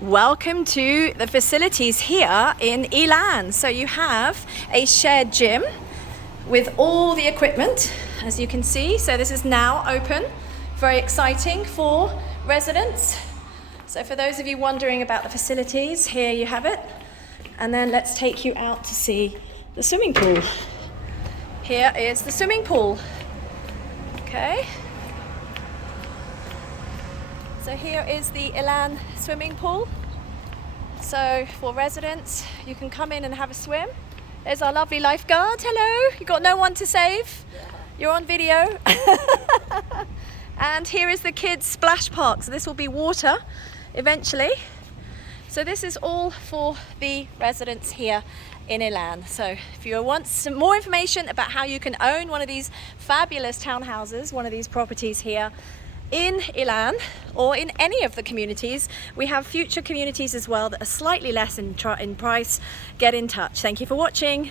Welcome to the facilities here in Elan. So you have a shared gym with all the equipment, as you can see. So this is now open, very exciting for residents. So for those of you wondering about the facilities, here you have it. And then let's take you out to see the swimming pool. Here is the swimming pool. Okay. So here is the Elan swimming pool. So for residents, you can come in and have a swim. There's our lovely lifeguard. Hello, you got no one to save? You're on video. And here is the kids' splash park. So this will be water eventually. So this is all for the residents here in Elan. So if you want some more information about how you can own one of these fabulous townhouses, one of these properties here in Elan or in any of the communities, we have future communities as well that are slightly less in price. Get in touch. Thank you for watching.